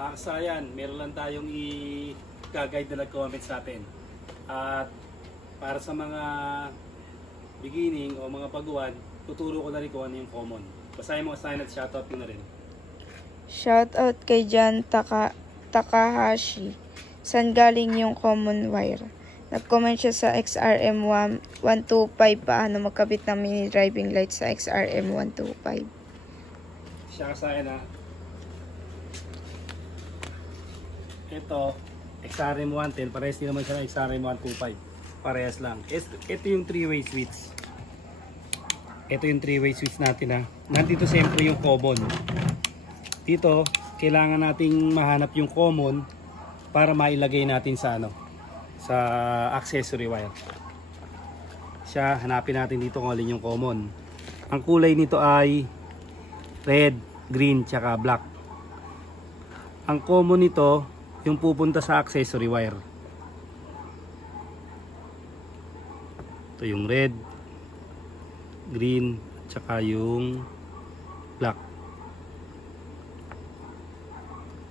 Kasayan, meron lang tayong i-guide na nag-comment sa atin. At para sa mga beginning o mga baguhan, tuturo ko na rin kung ano yung common. Basahin mo kasayan at shoutout ko na rin. Shoutout kay Jan Takahashi. Saan galing yung common wire? Nag-comment siya sa XRM 125 paano magkabit ng mini driving light sa XRM 125. Siya kasayan ha. Ito, XRM 110, parehas din naman siya ng XRM 125. Parehas lang. Ito yung 3-way switch. Ito yung 3-way switch natin ha. Nandito siyempre yung common. Dito, kailangan nating mahanap yung common para mailagay natin sa sa accessory wire. Siya, hanapin natin dito kung alin yung common. Ang kulay nito ay red, green, tsaka black. Ang common nito, yung pupunta sa accessory wire. Ito yung red, green, tsaka yung black.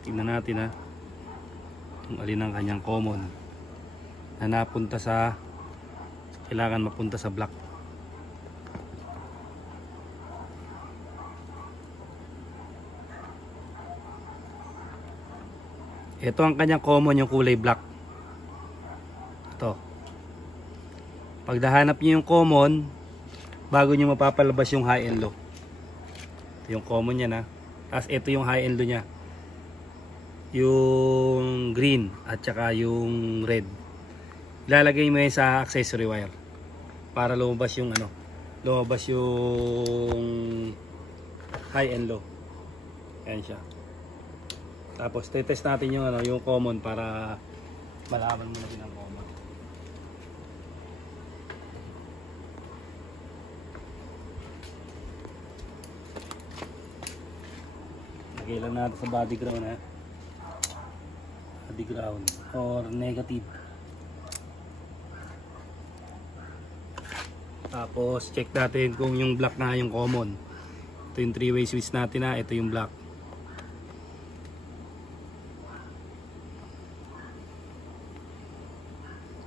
Tingnan natin ha kung alin ang kanyang common na napunta sa kailangan mapunta sa black. Ito ang kanyang common, yung kulay black. Ito. Pag nahanap niyo yung common, bago niyo mapapalabas yung high and low. Ito yung common niya na. Tapos ito yung high and low niya. Yung green at saka yung red. Ilalagay mo yan sa accessory wire para lumabas yung lumabas yung high and low. Ayan siya. Tapos test natin yung yung common para malaman mo na din ang common. Lagay lang natin sa body ground ha. Body ground or negative. Tapos check natin kung yung black na yung common. Ito yung 3-way switch natin na, ito yung black.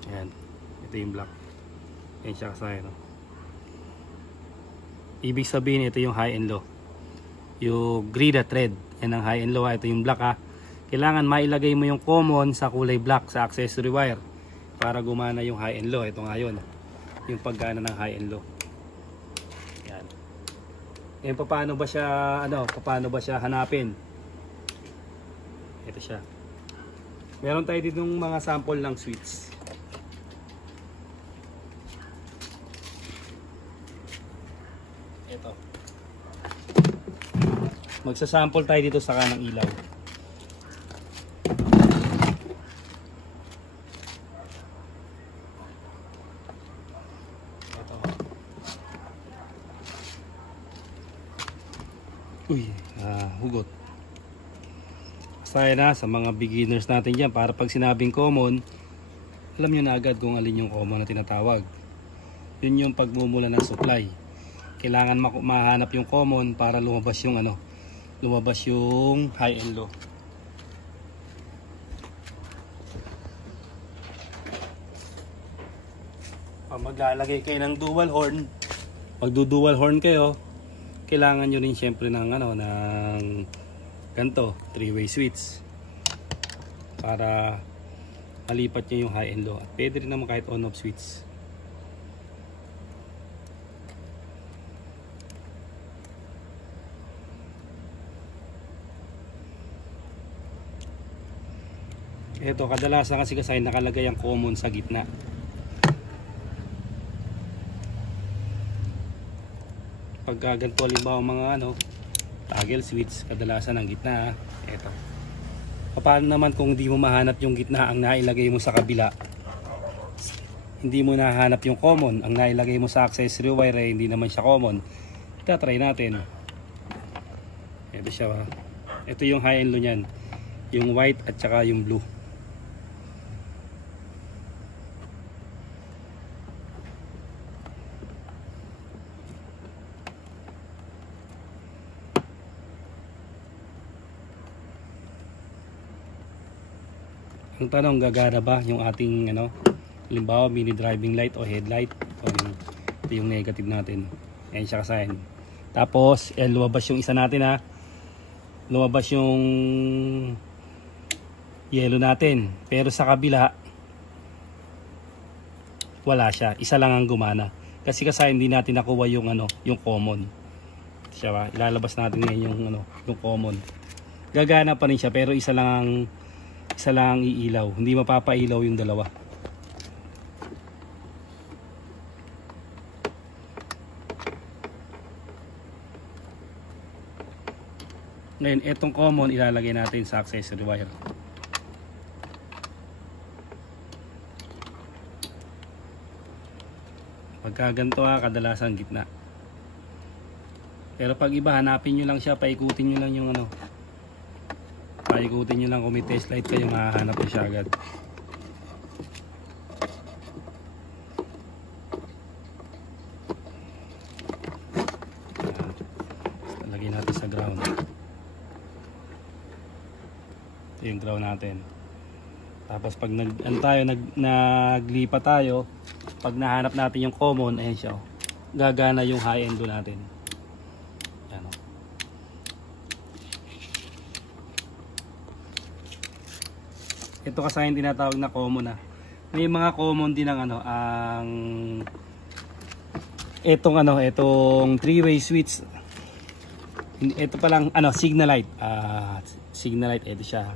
Ayan, ito yung black. Ayan siya kasaya, no? Ibig sabihin ito yung high and low. Yung green at red, yan ang high and low. Ito yung black ha. Kailangan mailagay mo yung common sa kulay black sa accessory wire para gumana yung high and low. Ito nga yun, yung paggana ng high and low. Yan. Ngayon paano ba siya hanapin? Ito siya. Meron tayo dito ng mga sample ng switch. Ito. Magsasample tayo dito sa kanang ilaw. Hugot. Saya na sa mga beginners natin dyan para pag sinabing common, alam nyo na agad kung alin yung common na tinatawag. Yun yung pagmumula ng supply. Kailangan mahanap yung common para lumabas yung lumabas yung high and low. Pag maglalagay kayo ng dual horn, magdu-dual horn kayo, kailangan nyo rin syempre ng ng ganito, 3-way switch para malipat nyo yung high and low. At pwede rin naman kahit on-off switch. Ito, kadalasan kasi nakalagay ang common sa gitna. Pagka ganito halimbawa mga toggle switch, kadalasan ang gitna. Ito. Paano naman kung hindi mo mahanap yung gitna ang nailagay mo sa kabila? Hindi mo nahanap yung common ang nailagay mo sa accessory wire, hindi naman siya common. Try natin. Ito siya. Ito yung high and low niyan. Yung white at saka yung blue. Ang tanong, gagana ba yung ating ano, halimbawa mini driving light o headlight? Ito yung negative natin. Ayan siya kasayan. Tapos, lumabas yung isa natin ha. Lumabas yung yellow natin. Pero sa kabila, wala siya. Isa lang ang gumana. Kasi hindi natin nakuha yung ano, yung common. Siya ba? Ilalabas natin ngayon yung ano, yung common. Gagana pa rin siya pero isa lang ang iilaw. Hindi mapapailaw yung dalawa. Ngayon, etong common ilalagay natin sa accessory wire. Pagka ganito kadalasan gitna. Pero pag iba, hanapin nyo lang siya, paikutin nyo lang yung ano. Paikutin nyo lang kung may test light kayo, mahahanap nyo siya agad. Lagyan natin sa ground. Ito yung ground natin. Tapos pag naglipa tayo, pag nahanap natin yung common, ayan siya. Gagana yung high end natin. Yan, oh. Ito kasi yung tinatawag na common May mga common din ang ano, etong three-way switch. Ito pa lang signal light. Signal light, ito siya.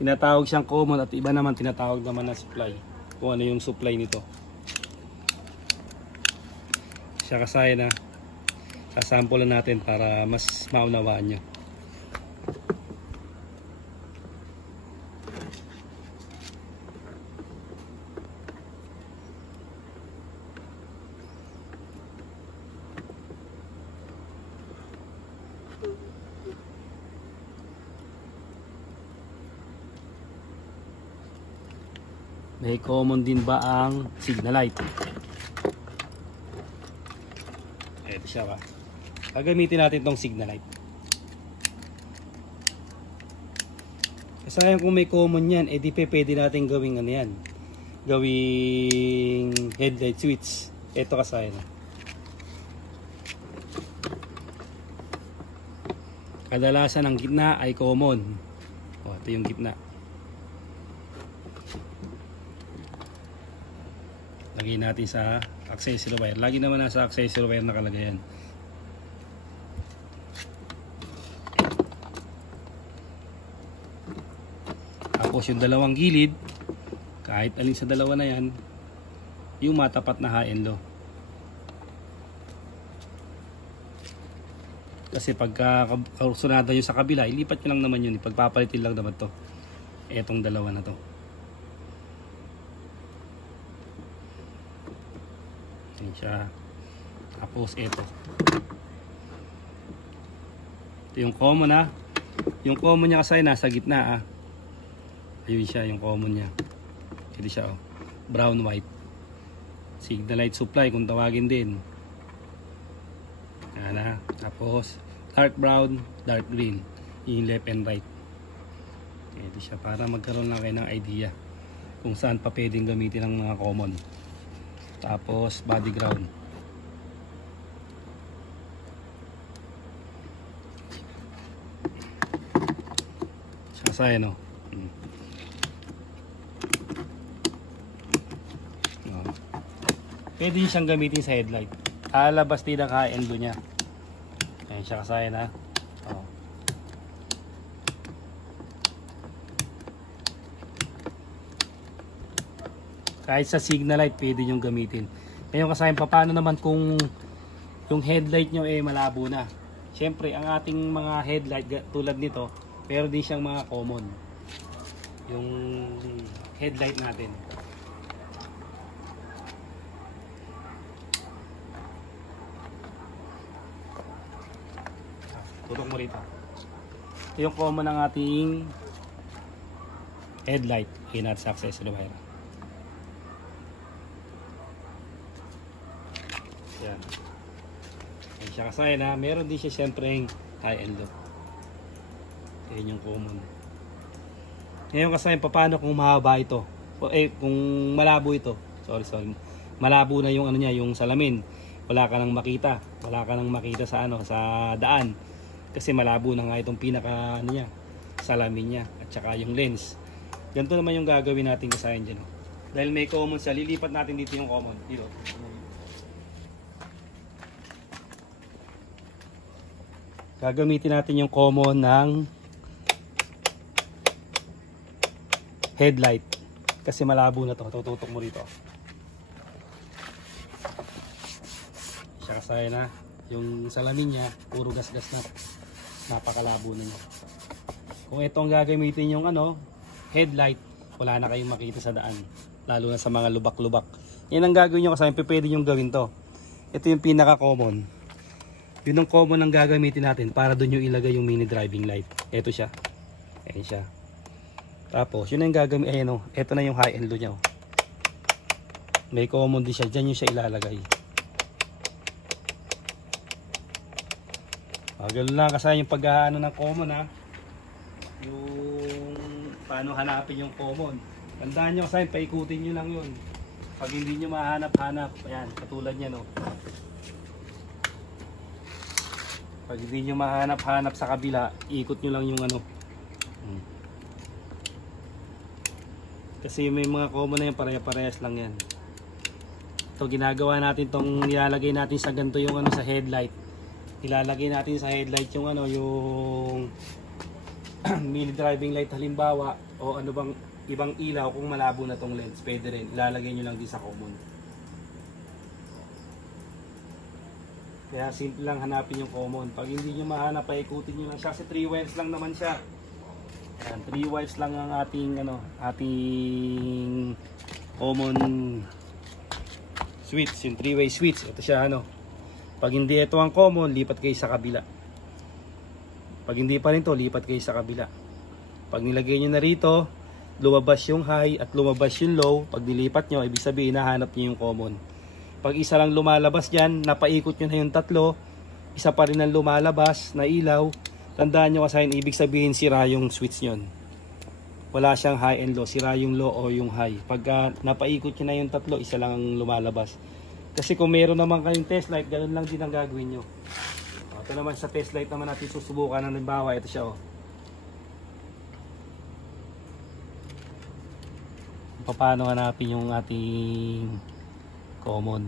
Tinatawag siyang common at iba naman tinatawag naman na supply. Kung ano yung supply nito. Siya kasaya na sasample natin para mas maunawaan nyo. May common din ba ang signal light? Ito siya ba? Gagamitin natin tong signal light. Sayang kung may common yan, di pwede natin gawing ano yan. Gawing headlight switch. Ito kasaya na. Kadalasan ang gitna ay common. Ito yung gitna. Lagay natin sa accessory wire. Lagi naman nasa accessory wire nakalagay yan. Tapos yung dalawang gilid, kahit alin sa dalawa na yan, yung matapat na high and low. Kasi pagka kasunada nyo sa kabila, ilipat nyo lang naman yun. Pagpapalitin lang naman to. Etong dalawa na to. Siya. Tapos ito yung common yung common niya kasi nasa gitna ayun siya yung common niya. Ito siya brown white signal light supply kung tawagin din. Yan tapos dark brown, dark green yung left and right. Ito siya para magkaroon lang kayo ng idea kung saan pa pwedeng gamitin ang mga common. Tapos body ground. Sasay no. Pwede siyang gamitin sa headlight. Alabas din ang high-end niya. Ayan siya kasaya na. Kahit sa signal light pwede nyo gamitin. Ngayon kasi paano naman kung yung headlight nyo malabo na. Siyempre ang ating mga headlight tulad nito, pero din siyang mga common. Yung headlight natin. Tutok mo rito. Ito yung common ng ating headlight. Hinat sa accessory wire. Yan. Ayan siya kasaya na. Meron din siya siyempre high and low. Ayan yung common. Ngayon kasi paano kung mahaba ito? Kung malabo ito. Sorry. Malabo na yung ano niya, yung salamin. Wala ka nang makita. Wala ka nang makita sa ano, sa daan. Kasi malabo na nga itong pinaka ano niya, salamin niya at saka yung lens. Ganito naman yung gagawin natin kasayan diyan. Dahil may common siya, lilipat natin dito yung common. Dito. Gagamitin natin yung common ng headlight. Kasi malabo na to. Tututok mo rito. Siya kasaya na. Yung salamin niya, puro gas-gas na. Napakalabo na niya. Kung ito ang gagamitin yung ano, headlight, wala na kayong makita sa daan. Lalo na sa mga lubak-lubak. Yan ang gagawin nyo kasi pwede nyo gawin to. Ito yung pinaka-common. Yun ang common ang gagamitin natin para doon yung ilagay yung mini driving light. Ito siya. Ayan siya. Tapos, yun ang gagawin. Ayan o. Ito na yung high and low niya o. May common din siya. Diyan yung siya ilalagay. Ganun lang kasi yung pag-ano ng common ha. Yung paano hanapin yung common. Tandaan nyo kasi paikutin nyo lang yun. Pag hindi nyo mahanap-hanap, ayan, katulad yan o. Pag hindi nyo mahanap-hanap sa kabila, ikot nyo lang yung ano. Kasi may mga common na yan, pareha-parehas lang yan. Ito ginagawa natin tong nilalagay natin sa ganito yung ano sa headlight. Ilalagay natin sa headlight yung ano yung mini driving light halimbawa o ano bang ibang ilaw kung malabo na tong lens. Pwede rin. Ilalagay nyo lang din sa common. Kaya simple lang hanapin yung common. Pag hindi nyo mahanap, paikutin nyo lang siya. Kasi 3 wires lang naman siya. Ayan, 3 wires lang ang ating ano, ating common switch, yung 3-way switch. Ito siya ano. Pag hindi ito ang common, lipat kayo sa kabila. Pag hindi pa rin to, lipat kayo sa kabila. Pag nilagay nyo na rito, lumabas yung high at lumabas yung low. Pag nilipat nyo, ibig sabihin nahanap nyo yung common. Pag isa lang lumalabas dyan, napaikot nyo na yung tatlo, isa pa rin ang lumalabas na ilaw, tandaan nyo kasi ibig sabihin sira yung switch nyo. Wala siyang high and low, sira yung low o yung high. Pag napaikot nyo na yung tatlo, isa lang ang lumalabas. Kasi kung meron naman kayong test light, ganoon lang din ang gagawin nyo. Ito naman sa test light naman natin susubukan. Halimbawa, ito siya o. Paano hanapin yung ating common.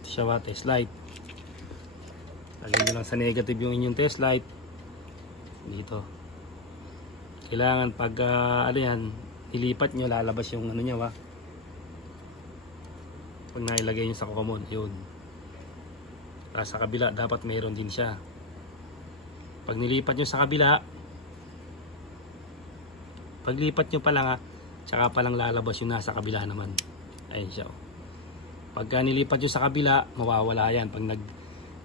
Ito siya ba, test light. Lagyan nyo lang sa negative yung inyong test light. Dito. Kailangan pag ano yan, ilipat nyo, lalabas yung ano nyo ba. Pag nailagay nyo sa common, yun. Sa kabila, dapat mayroon din siya. Pag nilipat nyo sa kabila, paglipat nyo pa lang tsaka pa lang lalabas yung nasa kabila naman. Ayun siya. Pagka nilipat nyo sa kabila, mawawala yan.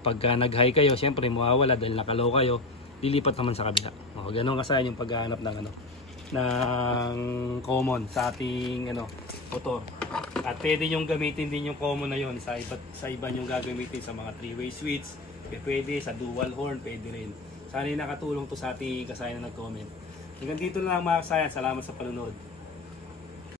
Pagka nag-high kayo, syempre mawawala dahil nakalow kayo, lilipat naman sa kabila. Ganun kasayan yung paghahanap ng ano, ng common sa ating ano, motor. At pwede nyo gamitin din yung common na yon sa iba nyo gagamitin sa mga 3-way switch. Pwede sa dual horn, pwede rin. Sana nakatulong to sa ating kasayan na nag-comment. Hanggang dito na lang mga kasayan. Salamat sa panunod.